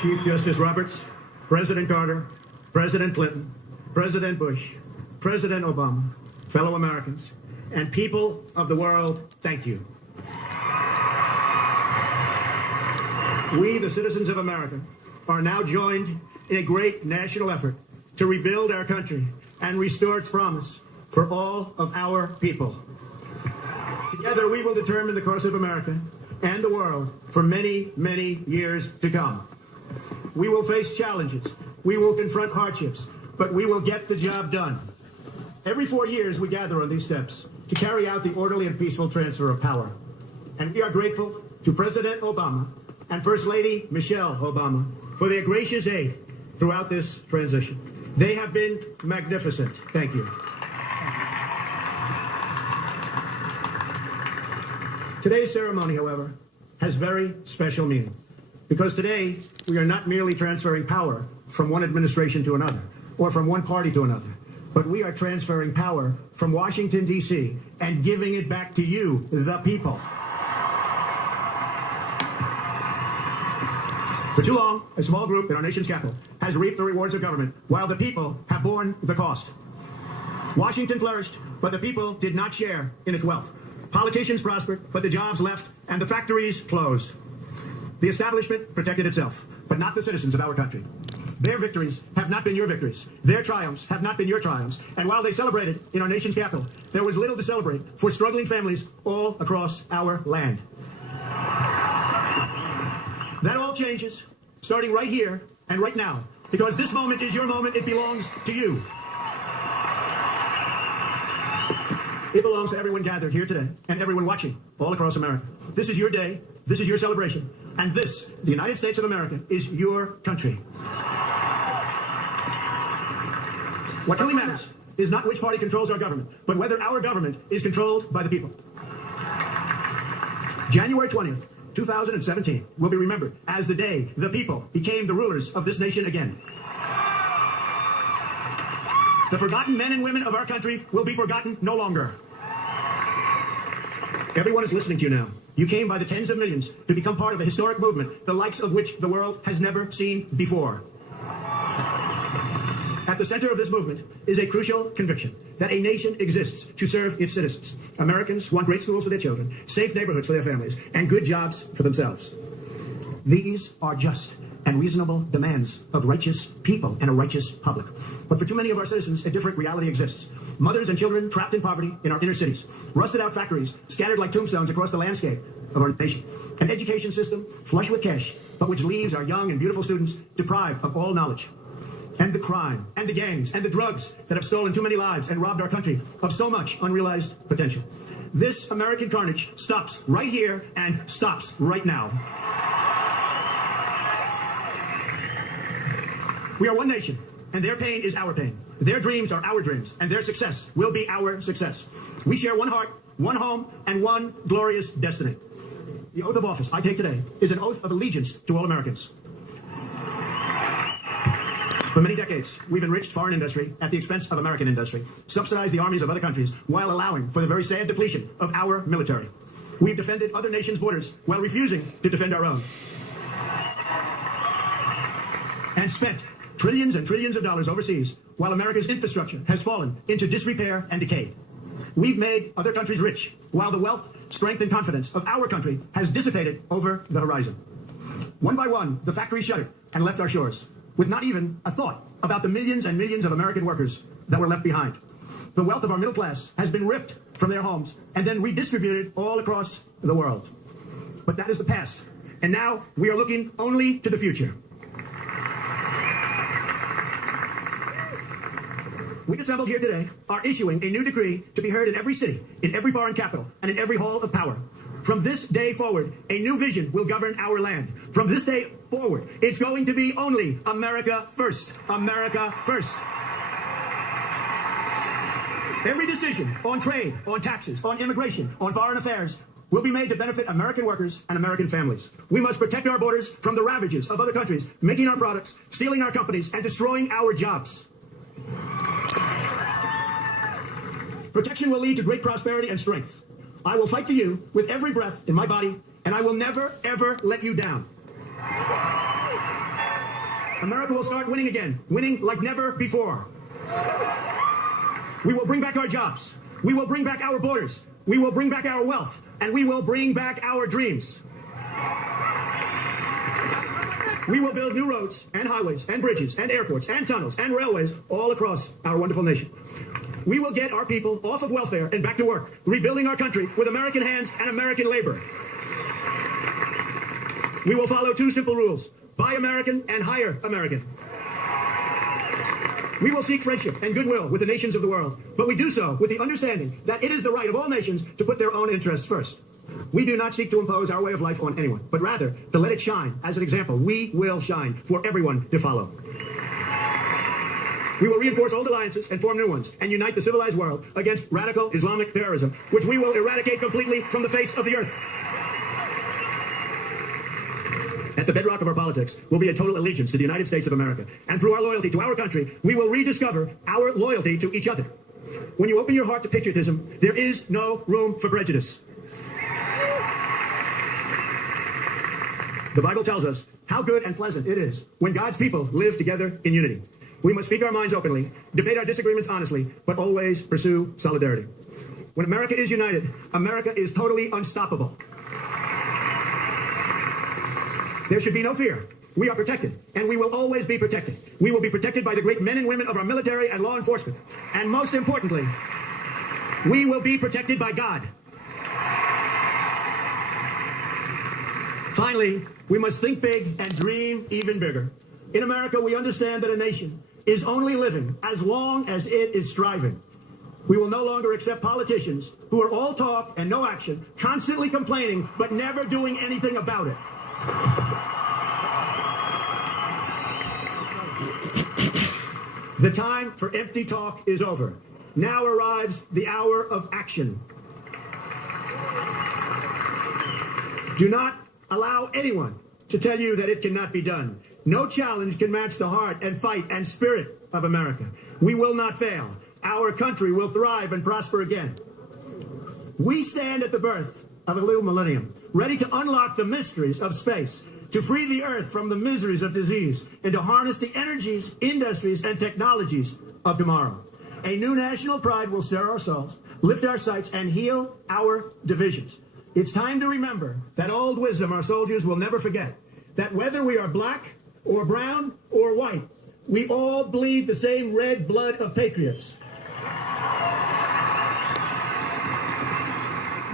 Chief Justice Roberts, President Carter, President Clinton, President Bush, President Obama, fellow Americans, and people of the world, thank you. We, the citizens of America, are now joined in a great national effort to rebuild our country and restore its promise for all of our people. Together, we will determine the course of America and the world for many, many years to come. We will face challenges. We will confront hardships, but we will get the job done. Every 4 years, we gather on these steps to carry out the orderly and peaceful transfer of power. And we are grateful to President Obama and First Lady Michelle Obama for their gracious aid throughout this transition. They have been magnificent. Thank you. Today's ceremony, however, has very special meaning, because today we are not merely transferring power from one administration to another or from one party to another, but we are transferring power from Washington, D.C. and giving it back to you, the people. For too long, a small group in our nation's capital has reaped the rewards of government while the people have borne the cost. Washington flourished, but the people did not share in its wealth. Politicians prospered, but the jobs left and the factories closed. The establishment protected itself, but not the citizens of our country. Their victories have not been your victories. Their triumphs have not been your triumphs. And while they celebrated in our nation's capital, there was little to celebrate for struggling families all across our land. That all changes, starting right here and right now, because this moment is your moment. It belongs to you. It belongs to everyone gathered here today and everyone watching all across America. This is your day. This is your celebration. And this, the United States of America, is your country. What truly matters is not which party controls our government, but whether our government is controlled by the people. January 20th, 2017 will be remembered as the day the people became the rulers of this nation again. The forgotten men and women of our country will be forgotten no longer. Everyone is listening to you now. You came by the tens of millions to become part of a historic movement, the likes of which the world has never seen before. At the center of this movement is a crucial conviction that a nation exists to serve its citizens. Americans want great schools for their children, safe neighborhoods for their families, and good jobs for themselves. These are just and reasonable demands of righteous people and a righteous public. But for too many of our citizens, a different reality exists. Mothers and children trapped in poverty in our inner cities. Rusted out factories scattered like tombstones across the landscape of our nation. An education system flush with cash, but which leaves our young and beautiful students deprived of all knowledge. And the crime, and the gangs, and the drugs that have stolen too many lives and robbed our country of so much unrealized potential. This American carnage stops right here and stops right now. We are one nation, and their pain is our pain. Their dreams are our dreams, and their success will be our success. We share one heart, one home, and one glorious destiny. The oath of office I take today is an oath of allegiance to all Americans. For many decades, we've enriched foreign industry at the expense of American industry, subsidized the armies of other countries while allowing for the very sad depletion of our military. We've defended other nations' borders while refusing to defend our own. And spent trillions and trillions of dollars overseas while America's infrastructure has fallen into disrepair and decay. We've made other countries rich while the wealth, strength, and confidence of our country has dissipated over the horizon. One by one, the factories shuttered and left our shores, with not even a thought about the millions and millions of American workers that were left behind. The wealth of our middle class has been ripped from their homes and then redistributed all across the world. But that is the past, and now we are looking only to the future. We assembled here today are issuing a new decree to be heard in every city, in every foreign capital, and in every hall of power. From this day forward, a new vision will govern our land. From this day forward, it's going to be only America first. America first. Every decision on trade, on taxes, on immigration, on foreign affairs will be made to benefit American workers and American families. We must protect our borders from the ravages of other countries, making our products, stealing our companies, and destroying our jobs. Protection will lead to great prosperity and strength. I will fight for you with every breath in my body, and I will never, ever let you down. America will start winning again, winning like never before. We will bring back our jobs. We will bring back our borders. We will bring back our wealth. And we will bring back our dreams. We will build new roads and highways and bridges and airports and tunnels and railways all across our wonderful nation. We will get our people off of welfare and back to work, rebuilding our country with American hands and American labor. We will follow two simple rules: buy American and hire American. We will seek friendship and goodwill with the nations of the world, but we do so with the understanding that it is the right of all nations to put their own interests first. We do not seek to impose our way of life on anyone, but rather to let it shine as an example. We will shine for everyone to follow. We will reinforce old alliances and form new ones and unite the civilized world against radical Islamic terrorism, which we will eradicate completely from the face of the earth. At the bedrock of our politics will be a total allegiance to the United States of America. And through our loyalty to our country, we will rediscover our loyalty to each other. When you open your heart to patriotism, there is no room for prejudice. The Bible tells us how good and pleasant it is when God's people live together in unity. We must speak our minds openly, debate our disagreements honestly, but always pursue solidarity. When America is united, America is totally unstoppable. There should be no fear. We are protected, and we will always be protected. We will be protected by the great men and women of our military and law enforcement. And most importantly, we will be protected by God. Finally, we must think big and dream even bigger. In America, we understand that a nation is only living as long as it is striving. We will no longer accept politicians who are all talk and no action, constantly complaining, but never doing anything about it. The time for empty talk is over. Now arrives the hour of action. Do not allow anyone to tell you that it cannot be done. No challenge can match the heart and fight and spirit of America. We will not fail. Our country will thrive and prosper again. We stand at the birth of a new millennium, ready to unlock the mysteries of space, to free the earth from the miseries of disease, and to harness the energies, industries, and technologies of tomorrow. A new national pride will stir our souls, lift our sights, and heal our divisions. It's time to remember that old wisdom our soldiers will never forget, that whether we are black or brown or white, we all bleed the same red blood of patriots.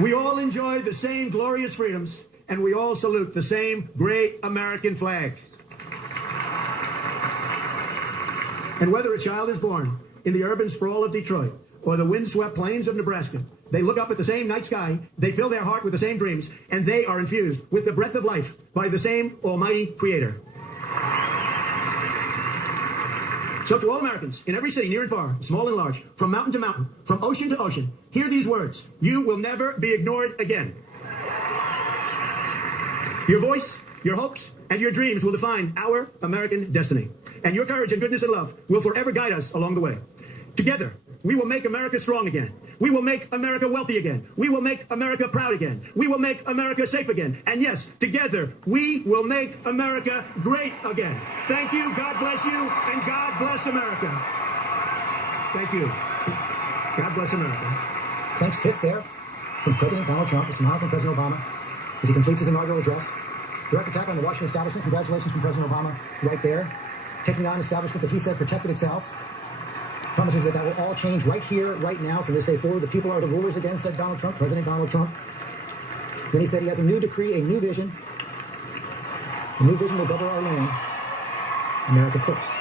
We all enjoy the same glorious freedoms, and we all salute the same great American flag. And whether a child is born in the urban sprawl of Detroit or the windswept plains of Nebraska, they look up at the same night sky, they fill their heart with the same dreams, and they are infused with the breath of life by the same almighty creator. So to all Americans, in every city, near and far, small and large, from mountain to mountain, from ocean to ocean, hear these words: you will never be ignored again. Your voice, your hopes, and your dreams will define our American destiny. And your courage and goodness and love will forever guide us along the way. Together, we will make America strong again. We will make America wealthy again. We will make America proud again. We will make America safe again. And yes, together, we will make America great again. Thank you, God bless you, and God bless America. Thank you. God bless America. Clenched fist there from President Donald Trump, a smile from President Obama as he completes his inaugural address. Direct attack on the Washington establishment. Congratulations from President Obama right there. Taking on an establishment that he said protected itself. Promises that will all change right here, right now, from this day forward. The people are the rulers again, said Donald Trump, President Donald Trump. Then he said he has a new decree, a new vision. A new vision will double our land. America first.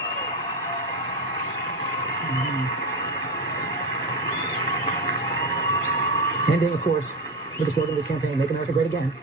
Ending, of course, with the slogan of his campaign, Make America Great Again.